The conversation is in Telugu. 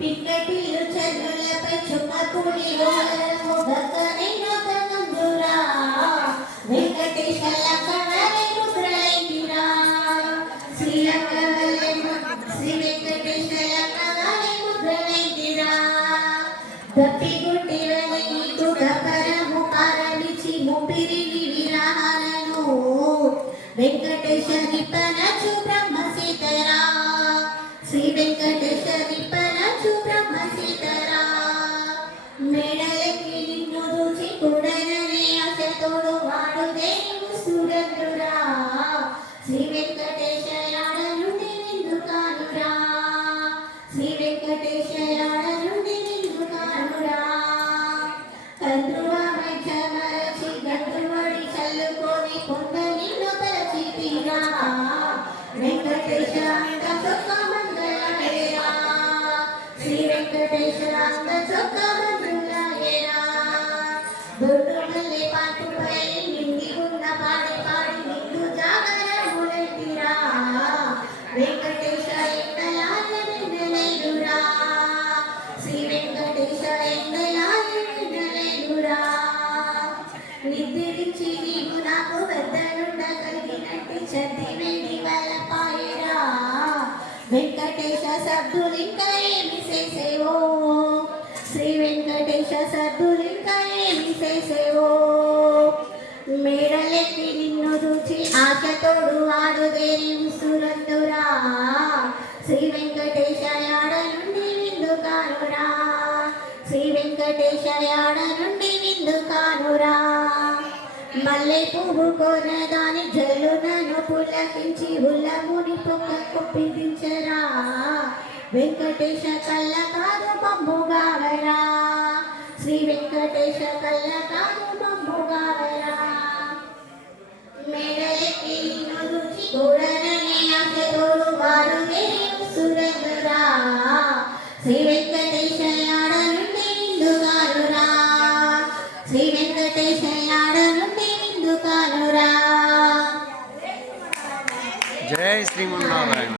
పిక్కటిల్లు చంద్రులపై చుక్కకూడి గోరముగకనైన తనందురా వెంకటేశల కవలై ముద్రలైతిరా శ్రీ వెంకటేశల కవలై ముద్రలైతిరా గప్పి గుండివని నీకు గపరము కారమిచి ముపిరిని విరహాలను వెంకటేశ విపనచు బ్రహ్మ సీతరా శ్రీ వెంకటేశ విపనచు బ్రహ్మ సీతరా మేడలకి నిన్ను చూచి కూడననే ఆశతోడు వాడు దేవు సురందురా శ్రీ వెంకటేశ యాడ నుండి నిందు కానురా శ్రీ వెంకటేశ యాడ నుండి నిందు కానురా కందువ మధ్య మరచి గందువడి చల్లుకొని పొంద నిన్ను తలచి తీరా వెంకటేశ చొక్క మంగళేరా శ్రీ వెంకటేశ చొక్క మంగళేరా దొడ్డు మల్లె పాటుపై నిండి ఉన్న పాడి పాడి నిండు జాగరములెట్టిరా వెంకటేశ ఎండలాయ వెన్నెలైదురా శ్రీ వెంకటేశ ఎండలాయ వెన్నెలైదురా నిద్రించి నీవు నాకు పెద్దలుండ కలిగినట్టు చద్ది వెండి వలపాయరా వెంకటేశ సద్దులింకా ఏమి చేసేవో శ్రీ వెంకటేశ సద్దులింకా ఏమి చేసేవో మేడలెక్కి నిన్ను చూచి ఆశతోడు ఆడుదేరి ఉసురందురా శ్రీ వెంకటేశ యాడ నుండి విందు కానురా శ్రీ వెంకటేశ యాడ నుండి విందు కానురా మల్లె పువ్వు కొనదాని జల్లునను పులకించి ఉల్లముని పొక్క కుప్పించరా వెంకటేశ కళ్ళ కాదు పంపుగావరా శ్రీ వెంకటేశ కళ్ళ కాదు పంపుగావరా మేడలెక్కి నిన్ను చూచి కూడననే ఆశతోడు వాడు సురందురా శ్రీ వెంకటేశ యాడ నుండి విందుగానురా శ్రీ వెంకటేశ యాడ నుండి విందుగానురా జై శ్రీమన్నారాయణ.